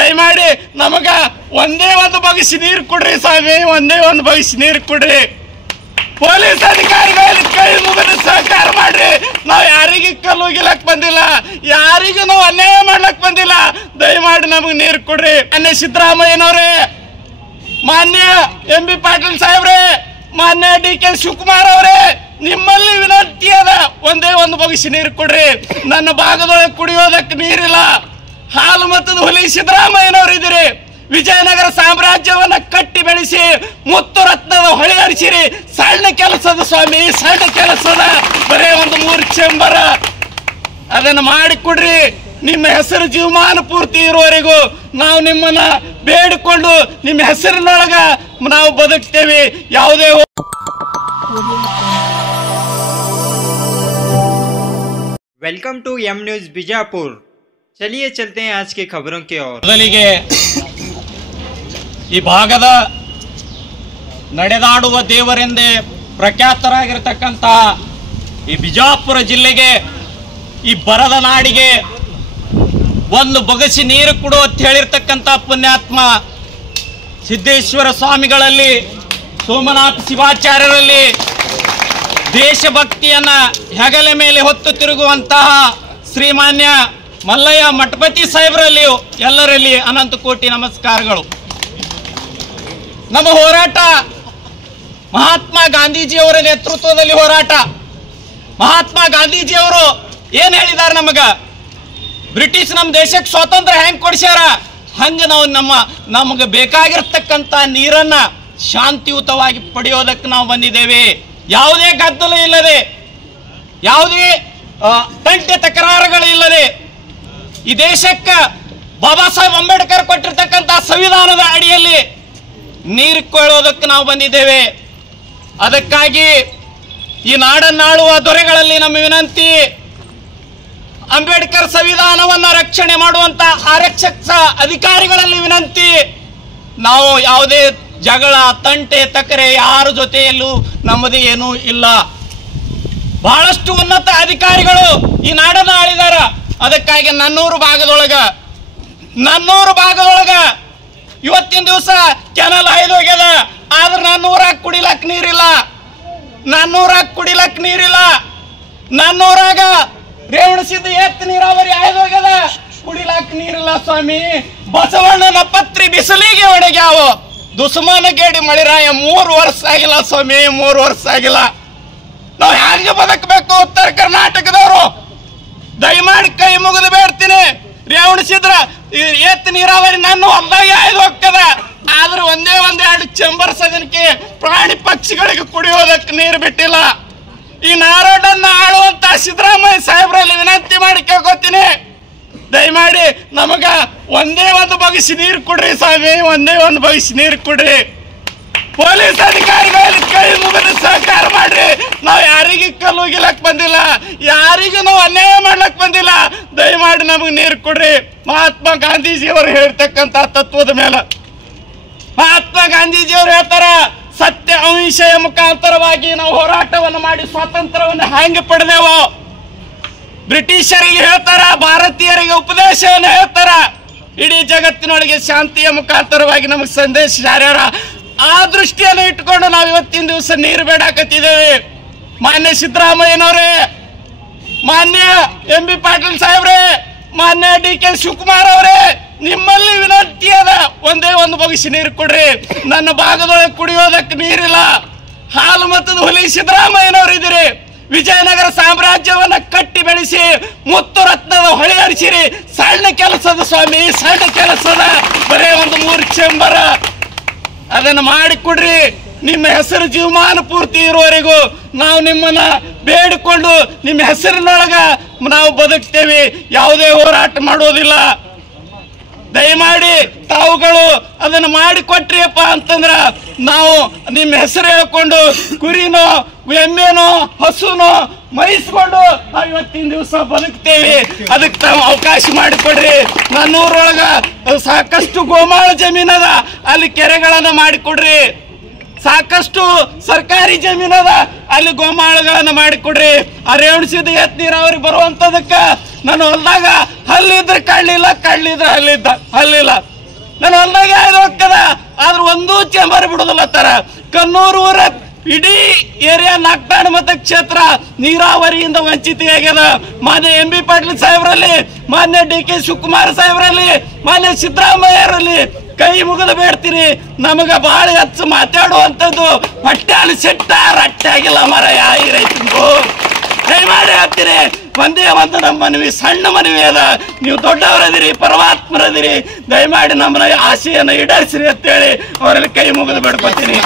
ದಯಮಾಡಿ ನಮಗ ಒಂದೇ ಒಂದು ಬಗ್ಸಿ ನೀರು ಕೊಡ್ರಿ ಸ್ವಾಮಿ, ಒಂದೇ ಒಂದು ಬಗ್ಸಿ ನೀರು ಕೊಡ್ರಿ. ಪೊಲೀಸ್ ಅಧಿಕಾರಿಗಳು ಕೈ ಮುಗಿದು ಸಹಕಾರ ಮಾಡ್ರಿ. ನಾವು ಯಾರಿಗೂ ಕಲ್ಲು ಹೋಗಿಲಕ್ ಬಂದಿಲ್ಲ, ಯಾರಿಗೂ ನಾವು ಅನ್ಯಾಯ ಮಾಡ್ಲಕ್ ಬಂದಿಲ್ಲ. ದಯಮಾಡಿ ನಮಗೆ ನೀರು ಕೊಡ್ರಿ. ಮಾನ್ಯ ಸಿದ್ದರಾಮಯ್ಯನವ್ರೆ, ಮಾನ್ಯ MP ಪಾಟೀಲ್ ಸಾಹೇಬ್ರೆ, ಮಾನ್ಯ DK ಶಿವಕುಮಾರ್ ಅವರೇ, ನಿಮ್ಮಲ್ಲಿ ವಿನಂತಿ ಅದ, ಒಂದೇ ಒಂದು ಬಗ್ಸಿ ನೀರು ಕೊಡ್ರಿ. ನನ್ನ ಭಾಗದೊಳಗೆ ಕುಡಿಯೋದಕ್ಕೆ ನೀರಿಲ್ಲ. ಹಾಲು ಮತದ ಹುಲಿ ಸಿದ್ದರಾಮಯ್ಯನವರು ಇದ್ದೀರಿ. ವಿಜಯನಗರ ಸಾಮ್ರಾಜ್ಯವನ್ನ ಕಟ್ಟಿ ಬೆಳೆಸಿ ಮುತ್ತು ರತ್ನದ ಹೊಳೆ ಹರಿಸಿರಿ. ಸಣ್ಣ ಕೆಲಸದ ಸ್ವಾಮಿ, ಸಣ್ಣ ಕೆಲಸದ, ಬರೇ ಒಂದು 3 ಚೇಂಬರ್ ಅದನ್ನು ಮಾಡಿಕೊಡ್ರಿ. ನಿಮ್ಮ ಹೆಸರು ಜೀವಮಾನ ಪೂರ್ತಿ ಇರುವವರೆಗೂ ನಾವು ನಿಮ್ಮನ್ನ ಬೇಡಿಕೊಂಡು ನಿಮ್ಮ ಹೆಸರಿನೊಳಗ ನಾವು ಬದುಕ್ತೇವೆ. ಯಾವುದೇ welcome to M news Bijapur. चलिए चलते हैं आज की खबरों की ओर। ಮೊದಲಿಗೆ ಈ ಭಾಗದ ನಡೆದಾಡುವ ದೇವರೆಂದೇ ಪ್ರಖ್ಯಾತರಾಗಿರತಕ್ಕಂತ ಈ ಬಿಜಾಪುರ ಜಿಲ್ಲೆಗೆ, ಈ ಬರದ ನಾಡಿಗೆ ಒಂದು ಬಗಸಿ ನೀರು ಕೊಡು ಅಂತ ಹೇಳಿರ್ತಕ್ಕಂಥ ಪುಣ್ಯಾತ್ಮ ಸಿದ್ದೇಶ್ವರ ಸ್ವಾಮಿಗಳಲ್ಲಿ, ಸೋಮನಾಥ ಶಿವಾಚಾರ್ಯರಲ್ಲಿ ದೇಶಭಕ್ತಿಯನ್ನ ಹೆಗಲ ಮೇಲೆ ಹೊತ್ತು ತಿರುಗುವಂತಹ ಶ್ರೀಮಾನ್ಯ ಮಲ್ಲಯ್ಯ ಮಠಪತಿ ಸಾಹೇಬರಲ್ಲಿಯೂ ಎಲ್ಲರಲ್ಲಿ ಅನಂತ ಕೋಟಿ ನಮಸ್ಕಾರಗಳು. ನಮ್ಮ ಹೋರಾಟ ಮಹಾತ್ಮ ಗಾಂಧೀಜಿಯವರ ನೇತೃತ್ವದಲ್ಲಿ ಹೋರಾಟ. ಮಹಾತ್ಮ ಗಾಂಧೀಜಿಯವರು ಏನ್ ಹೇಳಿದಾರೆ, ಬ್ರಿಟಿಷ್ ನಮ್ಮ ದೇಶಕ್ಕೆ ಸ್ವಾತಂತ್ರ್ಯ ಹೆಂಗ್ ಕೊಡಿಸ್ಯಾರ, ಹಂಗ ನಾವು ನಮಗೆ ಬೇಕಾಗಿರ್ತಕ್ಕಂಥ ನೀರನ್ನ ಶಾಂತಿಯುತವಾಗಿ ಪಡೆಯೋದಕ್ಕೆ ನಾವು ಬಂದಿದ್ದೇವೆ. ಯಾವುದೇ ಗದ್ದಲ ಇಲ್ಲದೆ, ಯಾವುದೇ ತಂಟೆ ತಕರಾರುಗಳು ಇಲ್ಲದೆ, ಈ ದೇಶಕ್ಕೆ ಬಾಬಾ ಸಾಹೇಬ್ ಅಂಬೇಡ್ಕರ್ ಕೊಟ್ಟಿರ್ತಕ್ಕಂಥ ಸಂವಿಧಾನದ ಅಡಿಯಲ್ಲಿ ನೀರು ಕೊಳ್ಳೋದಕ್ಕೆ ನಾವು ಬಂದಿದ್ದೇವೆ. ಅದಕ್ಕಾಗಿ ಈ ನಾಡನ್ನಾಳುವ ದೊರೆಗಳಲ್ಲಿ ನಮ್ಮ ವಿನಂತಿ, ಅಂಬೇಡ್ಕರ್ ಸಂವಿಧಾನವನ್ನ ರಕ್ಷಣೆ ಮಾಡುವಂತ ಆರಕ್ಷಕ ಅಧಿಕಾರಿಗಳಲ್ಲಿ ವಿನಂತಿ, ನಾವು ಯಾವುದೇ ಜಗಳ ತಂಟೆ ತಕರೆ ಯಾರ ಜೊತೆಯಲ್ಲೂ ನಮ್ಮದು ಏನೂ ಇಲ್ಲ. ಬಹಳಷ್ಟು ಉನ್ನತ ಅಧಿಕಾರಿಗಳು ಈ ನಾಡನ್ನ ಆಳಿದಾರ. ಅದಕ್ಕಾಗಿ ನನ್ನೂರು ಭಾಗದೊಳಗ ಇವತ್ತಿನ ದಿವಸ ಕೆನಲ್ ಹಾಯ್ದು ಹೋಗ್ಯದ. ಆದ್ರೆ ನನ್ನೂರಾಗ ಕುಡಿಲಕ್ ನೀರಿಲ್ಲ. ನನ್ನೂರಾಗ ರೇವಣಸಿದ್ದ ಎತ್ತು ನೀರಾವರಿ ಹಾಯ್ದು ಹೋಗ್ಯದ, ಕುಡಿಲಕ್ ನೀರಿಲ್ಲ ಸ್ವಾಮಿ. ಬಸವಣ್ಣನ ಪತ್ರಿ ಬಿಸಿಲಿಗೆ ಒಣಗ್ಯಾವ, ದುಸ್ಮನಗೇಡಿ ಮಳಿರಾಯ 3 ವರ್ಷ ಆಗಿಲ್ಲ ಸ್ವಾಮಿ, 3 ವರ್ಷ ಆಗಿಲ್ಲ. ನಾವು ಹೆಂಗೆ ಬದುಕಬೇಕು ಉತ್ತರ ಕರ್ನಾಟಕದವರು? ದಯಮಾಡಿ ಕೈ ಮುಗಿದು ಬೇಡ್ತೀನಿ. ರೇವಣಿಸಿದ್ರ ಎತ್ತು ನೀರಾವರಿ ನನ್ನ ಹೊಲದಾಗೆ ಹಾಯ್ದು ಹೋಗ್ತದ. ಆದ್ರೆ ಒಂದೇ 2 ಚೇಂಬರ್ಸ್ ಅದಕ್ಕೆ ಪ್ರಾಣಿ ಪಕ್ಷಿಗಳಿಗೆ ಕುಡಿಯೋದಕ್ಕೆ ನೀರು ಬಿಟ್ಟಿಲ್ಲ. ಈ ನಾಡನ್ನ ಆಳುವಂತ ಸಿದ್ದರಾಮಯ್ಯ ಸಾಹೇಬ್ರಲ್ಲಿ ವಿನಂತಿ ಮಾಡಿ ಕೇಳ್ಕೊತೀನಿ, ದಯಮಾಡಿ ನಮಗ ಒಂದೇ ಒಂದು ಬಗ್ಸಿ ನೀರು ಕೊಡ್ರಿ ಸ್ವಾಮಿ, ಒಂದೇ ಒಂದು ಬಗ್ಸಿ ನೀರು ಕೊಡ್ರಿ. ಪೊಲೀಸ್ ಅಧಿಕಾರಿಗಳು ಕೈ ಮುಗಿದು ಸಹಕಾರ ಮಾಡ್ರಿ. ನಾವು ಯಾರಿಗೂ ಕಲ್ಲು ಹೋಗಿಲಕ್ ಬಂದಿಲ್ಲ, ಯಾರಿಗೂ ನಾವು ಅನ್ಯಾಯ ಮಾಡ್ಲಕ್ ಬಂದಿಲ್ಲ. ದಯಮಾಡಿ ನಮಗೆ ನೀರು ಕೊಡ್ರಿ. ಮಹಾತ್ಮ ಗಾಂಧೀಜಿಯವರು ಹೇಳ್ತಕ್ಕಂಥ ತತ್ವದ ಮೇಲೆ ಮಹಾತ್ಮ ಗಾಂಧೀಜಿಯವರು ಹೇಳ್ತಾರ, ಸತ್ಯ ಅಹಿಂಸೆಯ ಮುಖಾಂತರವಾಗಿ ನಾವು ಹೋರಾಟವನ್ನು ಮಾಡಿ ಸ್ವಾತಂತ್ರ್ಯವನ್ನು ಹೆಂಗೆ ಪಡೆದೇವೋ, ಬ್ರಿಟಿಷರಿಗೆ ಹೇಳ್ತಾರ, ಭಾರತೀಯರಿಗೆ ಉಪದೇಶವನ್ನು ಹೇಳ್ತಾರ, ಇಡೀ ಜಗತ್ತಿನೊಳಗೆ ಶಾಂತಿಯ ಮುಖಾಂತರವಾಗಿ ನಮಗೆ ಸಂದೇಶ ಸಾರ್ಯಾರ. ಆ ದೃಷ್ಟಿಯನ್ನು ಇಟ್ಕೊಂಡು ನಾವು ಇವತ್ತಿನ ದಿವಸ ನೀರು ಬೇಡಾಕತ್ತಿದ್ದೇವೆ. ಮಾನ್ಯ ಸಿದ್ದರಾಮಯ್ಯನವರೇ, ಮಾನ್ಯ MP ಪಾಟೀಲ್ ಸಾಹೇಬ್ರೆ, ಮಾನ್ಯ DK ಶಿವಕುಮಾರ್ ಅವರೇ, ನಿಮ್ಮಲ್ಲಿ ವಿನಂತಿ ಅದ, ಒಂದೇ ಒಂದು ಬಗ್ಸಿ ನೀರು ಕೊಡ್ರಿ. ನನ್ನ ಭಾಗದೊಳಗೆ ಕುಡಿಯೋದಕ್ಕೆ ನೀರಿಲ್ಲ. ಹಾಲು ಮತದ ಹುಲಿ ಸಿದ್ದರಾಮಯ್ಯನವರು ಇದ್ದೀರಿ. ವಿಜಯನಗರ ಸಾಮ್ರಾಜ್ಯವನ್ನ ಕಟ್ಟಿ ಬೆಳೆಸಿ ಮುತ್ತು ರತ್ನದ ಹೊಳೆ ಹರಿಸಿರಿ. ಸಣ್ಣ ಕೆಲಸದ ಸ್ವಾಮಿ, ಸಣ್ಣ ಕೆಲಸದ, ಬರೇ ಒಂದು 3 ಚೇಂಬರ್ ಅದನ್ನು ಮಾಡಿಕೊಡ್ರಿ. ನಿಮ್ಮ ಹೆಸರು ಜೀವಮಾನ ಪೂರ್ತಿ ಇರುವವರೆಗೂ ನಾವು ನಿಮ್ಮನ್ನ ಬೇಡಿಕೊಂಡು ನಿಮ್ಮ ಹೆಸರಿನೊಳಗ ನಾವು ಬದುಕ್ತೇವೆ. ಯಾವುದೇ ಹೋರಾಟ ಮಾಡೋದಿಲ್ಲ. ದಯಮಾಡಿ ತಾವುಗಳು ಅದನ್ನು ಮಾಡಿಕೊಟ್ರಿಯಪ್ಪ ಅಂತಂದ್ರ ನಾವು ನಿಮ್ಮ ಹೆಸರು ಹೇಳ್ಕೊಂಡು ಕುರಿನೋ ಎಮ್ಮೆನೋ ಹಸುನೋ ಮೈಸ್ಕೊಂಡು ನಾವು ಇವತ್ತಿನ ದಿವಸ ಬದುಕ್ತೇವೆ. ಅದಕ್ಕೆ ತಾವು ಅವಕಾಶ ಮಾಡಿಕೊಡ್ರಿ. ನನ್ನೂರೊಳಗ ಸಾಕಷ್ಟು ಗೋಮಾಳ ಜಮೀನದ, ಅಲ್ಲಿ ಕೆರೆಗಳನ್ನ ಮಾಡಿಕೊಡ್ರಿ. ಸಾಕಷ್ಟು ಸರ್ಕಾರಿ ಜಮೀನದ, ಅಲ್ಲಿ ಗೋಮಾಳಗಳನ್ನ ಮಾಡಿಕೊಡ್ರಿ. ಆ ರೇವಣಿಸಿದ ಎತ್ ನೀರಾವರಿ ಬರುವಂತದಕ್ಕ ನನ್ನ ಹೊಲದಾಗ ಹಲ್ಲಿದ್ರೆ ಕಳ್ಳಿಲ್ಲ, ಕಳ್ಳಿದ್ರೆ ಹಲ್ಲಿಲ್ಲ. ನನ್ನ ಹೊಲ್ದಾಗ ಆಯ್ದು ಹೋಗ್ತದ ಆದ್ರೆ ಒಂದೂ ಚೇಂಬರ್ ಬಿಡುದಿಲ್ಲತ್ತಾರ. ಕನ್ನೂರು ಊರ ಇಡೀ ಏರಿಯಾ ನಾಗತಾಣ ಮತಕ್ಷೇತ್ರ ನೀರಾವರಿಯಿಂದ ವಂಚಿತೆಯಾಗ್ಯದ. ಮಾನ್ಯ ಎಂ ಬಿ ಪಾಟೀಲ್ ಸಾಹೇಬ್ರಲ್ಲಿ, ಮಾನ್ಯ ಡಿ.ಕೆ. ಶಿವಕುಮಾರ್ ಸಾಹೇಬ್ರಲ್ಲಿ, ಮಾನ್ಯ ಸಿದ್ದರಾಮಯ್ಯರಲ್ಲಿ ಕೈ ಮುಗಿದು ಬೇಡ್ತೀನಿ. ನಮಗ ಬಹಳ ಹೆಚ್ಚು ಮಾತಾಡುವಂಥದ್ದು ಹೊಟ್ಟೆ ಸಿಟ್ಟ ರಟ್ಟೆ ಆಗಿಲ್ಲ ಮರ ಈ ರೈತಂದು. ದಯಮಾಡಿ ಹೇಳ್ತೀನಿ, ಒಂದೇ ಒಂದು ನಮ್ಮ ಮನವಿ, ಸಣ್ಣ ಮನವಿ ಅದ. ನೀವು ದೊಡ್ಡವರದಿರಿ, ಪರಮಾತ್ಮರದಿರಿ, ದಯಮಾಡಿ ನಮ್ಮನ್ನ ಆಸೆಯನ್ನು ಈಡೇರಿಸಿರಿ ಅಂತೇಳಿ ಅವರಲ್ಲಿ ಕೈ ಮುಗಿದು ಬೇಡ್ಕೊತೀನಿ.